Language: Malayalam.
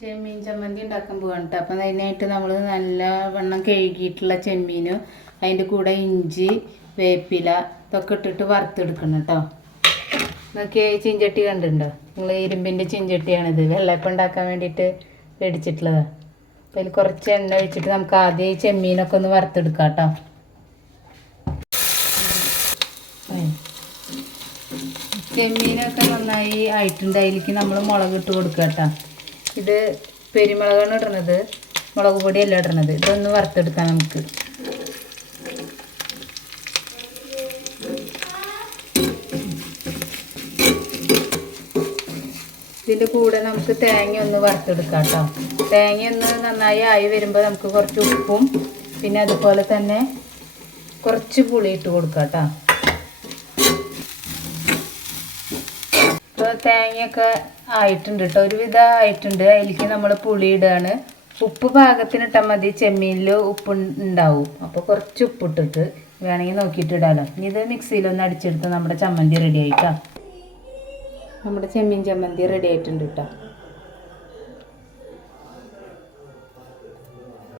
ചെമ്മീൻ ചമ്മന്തി ഉണ്ടാക്കാൻ പോവാണ് കേട്ടോ. അപ്പം അതിനായിട്ട് നമ്മൾ നല്ലവണ്ണം കഴുകിയിട്ടുള്ള ചെമ്മീനും അതിൻ്റെ കൂടെ ഇഞ്ചി വേപ്പില ഇതൊക്കെ ഇട്ടിട്ട് വറുത്തെടുക്കണം കേട്ടോ. നോക്കിയ ചീഞ്ചട്ടി കണ്ടിട്ടുണ്ടോ? നിങ്ങൾ ഇരുമ്പിൻ്റെ ചീഞ്ചട്ടിയാണിത്, വെള്ളയപ്പം ഉണ്ടാക്കാൻ വേണ്ടിയിട്ട് മേടിച്ചിട്ടുള്ളതാണ്. അപ്പോൾ അതിൽ കുറച്ച് എണ്ണ ഒഴിച്ചിട്ട് നമുക്ക് ആദ്യം ഈ ചെമ്മീനൊക്കെ ഒന്ന് വറുത്തെടുക്കാം കേട്ടോ. ചെമ്മീനൊക്കെ നന്നായി ആയിട്ടുണ്ട്. അതിലേക്ക് നമ്മൾ മുളക് ഇട്ട് കൊടുക്കുക കേട്ടോ. ഇത് പെരുമുളകാണ് ഇടുന്നത്, മുളക് പൊടിയല്ല ഇടുന്നത്. ഇതൊന്ന് വറുത്തെടുക്കാം നമുക്ക്. ഇതിൻ്റെ കൂടെ നമുക്ക് തേങ്ങ ഒന്ന് വറുത്തെടുക്കാം കേട്ടോ. തേങ്ങ ഒന്ന് നന്നായി ആയി വരുമ്പോൾ നമുക്ക് കുറച്ച് ഉപ്പും പിന്നെ അതുപോലെ തന്നെ കുറച്ച് പുളി ഇട്ട് കൊടുക്കാം കേട്ടോ. ഇപ്പോൾ തേങ്ങയൊക്കെ ആയിട്ടുണ്ട് കേട്ടോ, ഒരുവിധം ആയിട്ടുണ്ട്. അതിലേക്ക് നമ്മൾ പുളി ഇടുകയാണ്. ഉപ്പ് പാകത്തിനിട്ടാൽ മതി, ചെമ്മീനിൽ ഉപ്പ് ഉണ്ടാവും. അപ്പോൾ കുറച്ച് ഉപ്പിട്ടിട്ട് വേണമെങ്കിൽ നോക്കിയിട്ട് ഇടാമല്ലോ. ഇനി ഇത് മിക്സിയിലൊന്ന് അടിച്ചെടുത്ത് നമ്മുടെ ചമ്മന്തി റെഡി ആയിട്ടോ. നമ്മുടെ ചെമ്മീൻ ചമ്മന്തി റെഡി ആയിട്ടുണ്ട് കേട്ടോ.